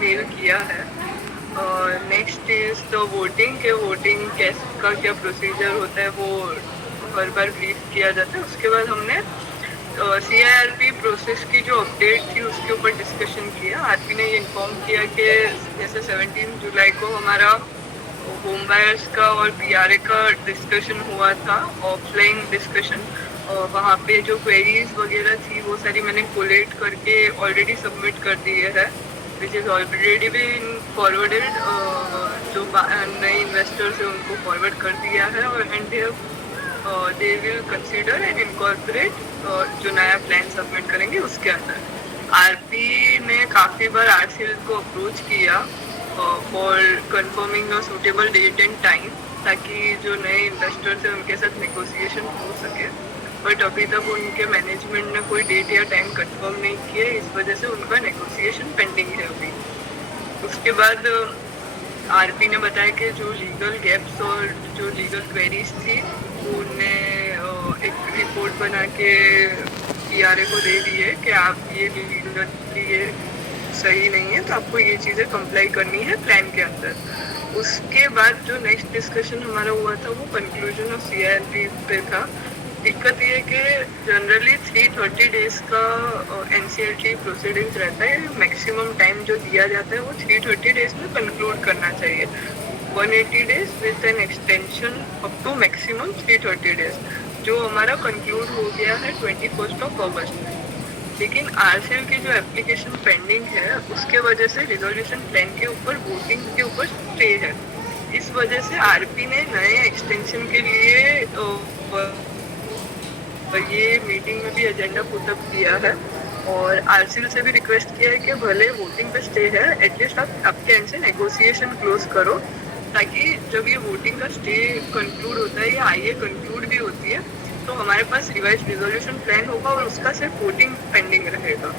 Mail किया है। Next is the voting के वोटिंग का क्या प्रोसीजर होता है वो हर बार ब्रीफ किया जाता है। उसके बाद हमने CIRP प्रोसेस की जो अपडेट थी उसके ऊपर डिस्कशन किया। आरपी ने ये इन्फॉर्म किया कि जैसे 17 जुलाई को हमारा होम बायर्स का और PRA का डिस्कशन हुआ था, ऑफलाइन डिस्कशन। वहाँ पे जो क्वेरीज वगैरह थी वो सारी मैंने कोलेट करके ऑलरेडी सबमिट कर दिए है, which is already been forwarded. जो नए इन्वेस्टर्स हैं उनको फॉरवर्ड कर दिया है और they will consider and incorporate जो नया प्लान सबमिट करेंगे उसके अंदर। आरपी ने काफ़ी बार RCL को अप्रोच किया for confirming a suitable date and time, ताकि जो नए इन्वेस्टर्स हैं उनके साथ नेगोशिएशन हो सके। बट अभी तक उनके मैनेजमेंट ने कोई डेट या टाइम कंफर्म नहीं किया, इस वजह से उनका नेगोशिएशन पेंडिंग है अभी। उसके बाद आरपी ने बताया कि जो लीगल गैप्स और जो लीगल क्वेरीज थी उनने एक रिपोर्ट बना के PRA को दे दी है कि आप ये लीगली ये सही नहीं है, तो आपको ये चीज़ें कंप्लाई करनी है प्लान के अंदर। उसके बाद जो नेक्स्ट डिस्कशन हमारा हुआ था वो कंक्लूजन ऑफ CIRP पे था। दिक्कत ये है कि जनरली 330 डेज का NCLT प्रोसीडिंग्स रहता है। मैक्सिमम टाइम जो दिया जाता है वो 330 डेज में कंक्लूड करना चाहिए। 180 days with an extension up to maximum 330 days, जो हमारा कंक्लूड हो गया है 21 अगस्त में। लेकिन RCL की जो एप्लीकेशन पेंडिंग है उसके वजह से रिजोल्यूशन प्लान के ऊपर वोटिंग के ऊपर स्टे है। इस वजह से आरपी ने नए एक्सटेंशन के लिए ये मीटिंग में भी एजेंडा पुटअप किया है और RCL से भी रिक्वेस्ट किया है कि भले वोटिंग पे स्टे है, एटलीस्ट आप आपके एंड से नेगोशिएशन क्लोज करो, ताकि जब ये वोटिंग का स्टे कंक्लूड होता है या IA कंक्लूड भी होती है तो हमारे पास रिवाइज रिजोल्यूशन प्लान होगा और उसका सिर्फ वोटिंग पेंडिंग रहेगा।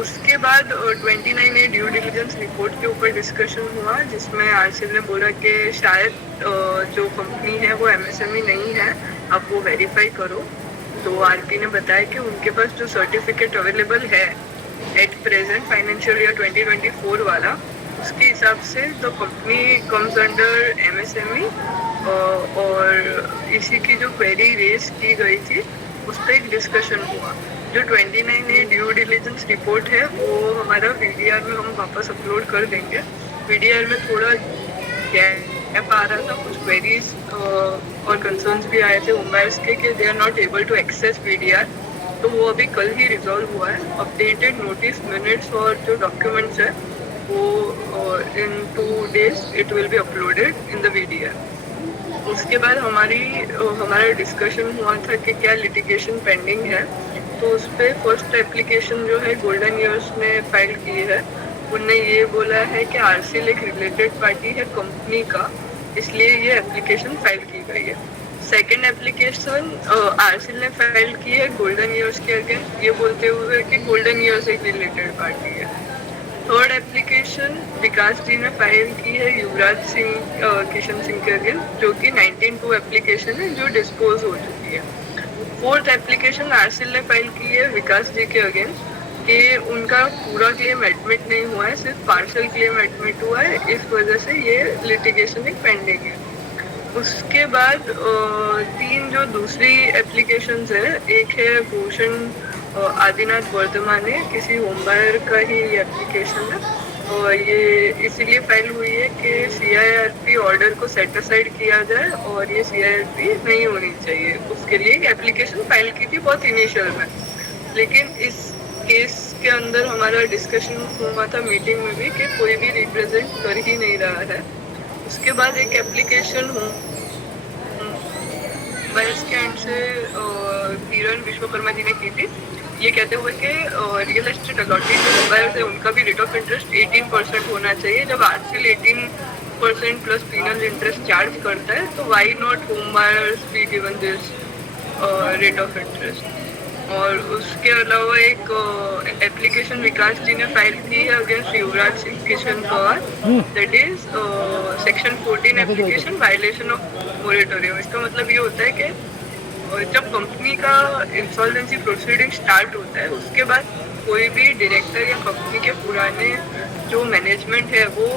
उसके बाद 29A ड्यू डिलिजेंस रिपोर्ट के ऊपर डिस्कशन हुआ, जिसमें RCL ने बोला कि शायद जो कंपनी है वो MSME नहीं है, आप वो वेरीफाई करो। तो आरपी ने बताया कि उनके पास जो सर्टिफिकेट अवेलेबल है एट प्रेजेंट फाइनेंशियल ईयर 2024 वाला, उसके हिसाब से the company comes under MSME। और इसी की जो क्वेरी रेज की गई थी उस पर एक डिस्कशन हुआ। जो 29A ड्यू डिलिजेंस रिपोर्ट है वो हमारा VDR में हम वापस अपलोड कर देंगे। VDR में थोड़ा गैप आ रहा था, कुछ क्वेरीज और कंसर्न्स भी आए थे उमर्स के कि they are not able to access VDR, तो वो अभी कल ही रिजॉल्व हुआ है। अपडेटेड नोटिस मिनट्स और जो डॉक्यूमेंट्स है वो इन 2 days it will be uploaded in the VDR। उसके बाद हमारा डिस्कशन हुआ था कि क्या लिटिगेशन पेंडिंग है, तो उस पर फर्स्ट एप्लीकेशन जो है गोल्डन ईयर्स ने फाइल की है। उनने ये बोला है कि RCL एक रिलेटेड पार्टी है कंपनी का, इसलिए ये एप्लीकेशन फाइल की गई है। सेकेंड एप्लीकेशन RCL ने फाइल की है गोल्डन ईयर्स के अगेंस्ट, ये बोलते हुए कि गोल्डन ईयर्स एक रिलेटेड पार्टी है। थर्ड एप्लीकेशन विकास जी ने फाइल की है युवराज सिंह किशन सिंह के अगेंस्ट, जो कि 19(2) एप्लीकेशन है जो डिस्पोज हो चुकी है। फोर्थ एप्लीकेशन RCL ने फाइल की है विकास जी के अगेंस्ट कि उनका पूरा क्लेम एडमिट नहीं हुआ है, सिर्फ पार्शियल क्लेम एडमिट हुआ है, इस वजह से ये लिटिगेशन एक पेंडिंग है। उसके बाद 3 जो दूसरी एप्लीकेशंस है, एक है भूषण आदिनाथ वर्धमान है, किसी होम बायर का ही एप्लीकेशन है और ये इसीलिए फाइल हुई है कि CIRP ऑर्डर को सेट असाइड किया जाए और ये CIRP नहीं होनी चाहिए। उसके लिए एक एप्लीकेशन फाइल की थी बहुत इनिशियल में, लेकिन इस केस के अंदर हमारा डिस्कशन हुआ था मीटिंग में भी कि कोई भी रिप्रेजेंट कर ही नहीं रहा है। उसके बाद एक एप्लीकेशन बायर्स के एंड से किरण विश्वकर्मा जी ने की थी, ये कहते हुए कि रियल एस्टेट अथॉरिटी जो बायर्स है उनका भी रेट ऑफ इंटरेस्ट 18% होना चाहिए। जब RCL 18% plus penal interest charge करता है तो why not home buyers be given this rate of interest. और उसके अलावा एक एप्लीकेशन विकास जी ने फाइल की है against Yuvraj Singh Kishan Pawar, that is section 14 application violation of moratorium. इसका मतलब ये होता है कि जब कंपनी का इंसॉल्वेंसी प्रोसीडिंग स्टार्ट होता है उसके बाद कोई भी डायरेक्टर या कंपनी के पुराने जो मैनेजमेंट है वो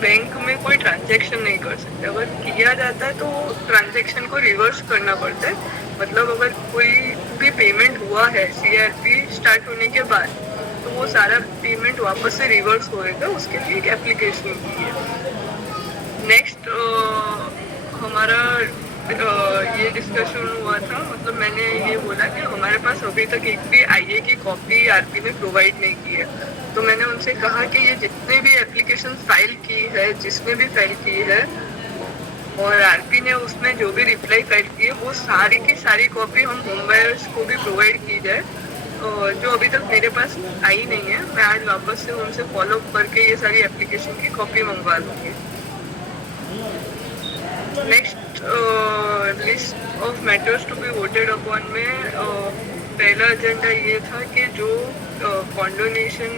बैंक में कोई ट्रांजैक्शन नहीं कर सकते। अगर किया जाता है तो ट्रांजैक्शन को रिवर्स करना पड़ता है। मतलब अगर कोई भी पेमेंट हुआ है सीआरपी स्टार्ट होने के बाद, तो वो सारा पेमेंट वापस से रिवर्स होएगा, उसके लिए एक एप्लीकेशन की है। नेक्स्ट हमारा ये डिस्कशन हुआ था, मतलब मैंने ये बोला कि हमारे पास अभी तक एक भी आईए की कॉपी आरपी ने प्रोवाइड नहीं की है। तो मैंने उनसे कहा कि ये जितने भी एप्लीकेशन फाइल की है, जिसने भी फाइल की है और आरपी ने उसमें जो भी रिप्लाई फाइल की है, वो सारी की सारी कॉपी हम होम बायर्स को भी प्रोवाइड की जाए, जो अभी तक मेरे पास आई नहीं है। मैं आज वापस से उनसे फॉलो अप करके ये सारी एप्लीकेशन की कॉपी मंगवा लूँगी। Next list of matters to be voted upon में पहला एजेंडा ये था कि जो कॉन्डोनेशन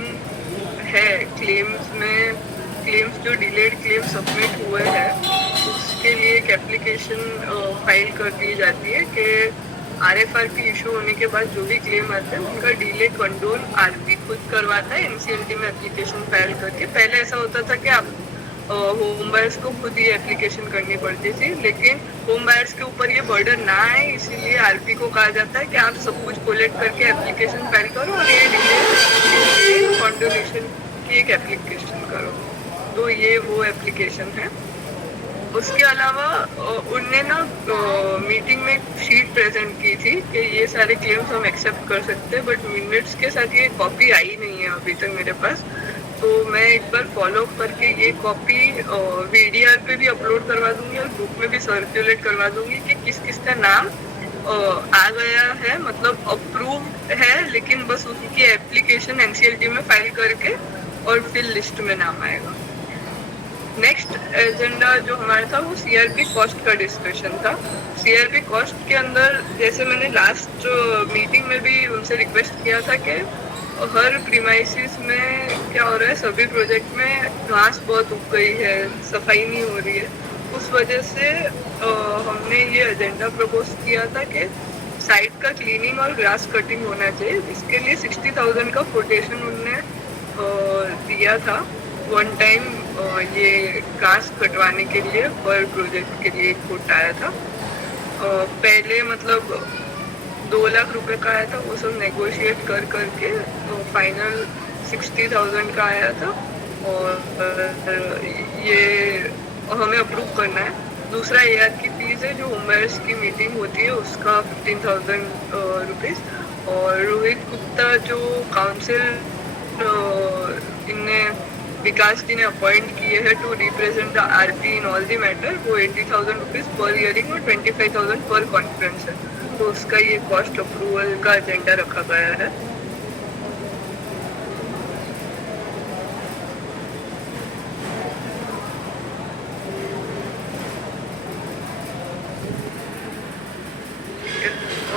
है क्लेम्स जो डिलेड क्लेम सबमिट हुए हैं, उसके लिए एक एप्लीकेशन फाइल कर दी जाती है कि आरएफआरपी इशू होने के बाद जो भी क्लेम आते हैं उनका डिले कंट्रोल आरपी खुद करवाता है एनसीएलटी में एप्लीकेशन फाइल करके। पहले ऐसा होता था कि आप होम बायर्स को खुद ही एप्लीकेशन करनी पड़ती थी, लेकिन होम बायर्स के ऊपर ये बर्डन ना आए इसीलिए आरपी को कहा जाता है कि आप सब कुछ कोलेक्ट करके एप्लीकेशन फाइल करो और ये डिले कॉन्डोनेशन की एक एप्लीकेशन करो। तो ये वो एप्लीकेशन है। उसके अलावा उनने ना मीटिंग में एक शीट प्रेजेंट की थी कि ये सारे क्लेम्स हम एक्सेप्ट कर सकते हैं, बट मिनट्स के साथ ये कॉपी आई नहीं है अभी तक मेरे पास। तो मैं एक बार फॉलो करके ये कॉपी वीडीआर पे भी अपलोड करवा दूंगी और ग्रुप में भी सर्कुलेट करवा दूंगी कि किस किस का नाम आ गया है, मतलब अप्रूव्ड है, लेकिन बस उनकी एप्लीकेशन एनसीएलटी में फाइल करके और फिर लिस्ट में नाम आएगा। नेक्स्ट एजेंडा जो हमारा था वो सीआरपी कॉस्ट का डिस्कशन था। सीआरपी कॉस्ट के अंदर जैसे मैंने लास्ट मीटिंग में भी उनसे रिक्वेस्ट किया था कि हर प्रीमाइसिस में क्या हो रहा है, सभी प्रोजेक्ट में घास बहुत उग गई है, सफाई नहीं हो रही है। उस वजह से हमने ये एजेंडा प्रपोज किया था कि साइट का क्लीनिंग और ग्रास कटिंग होना चाहिए, जिसके लिए 60,000 का कोटेशन उनने दिया था वन टाइम। ये घास कटवाने के लिए पर प्रोजेक्ट के लिए एक कोट आया था। पहले मतलब 2 लाख रुपए का आया था, वो सब नेगोशिएट कर करके तो फाइनल 60,000 का आया था और ये हमें अप्रूव करना है। दूसरा एआर की फीस है जो होम बायर्स की मीटिंग होती है उसका 15,000 रुपीज़। और रोहित गुप्ता जो काउंसिल इनने विकास जी ने अपॉइंट किए हैं to represent the RP in all the matter, वो 80,000 रुपीज़ पर हियरिंग और 25,000 पर कॉन्फ्रेंस है। तो उसका ये कॉस्ट अप्रूवल का एजेंडा रखा गया है।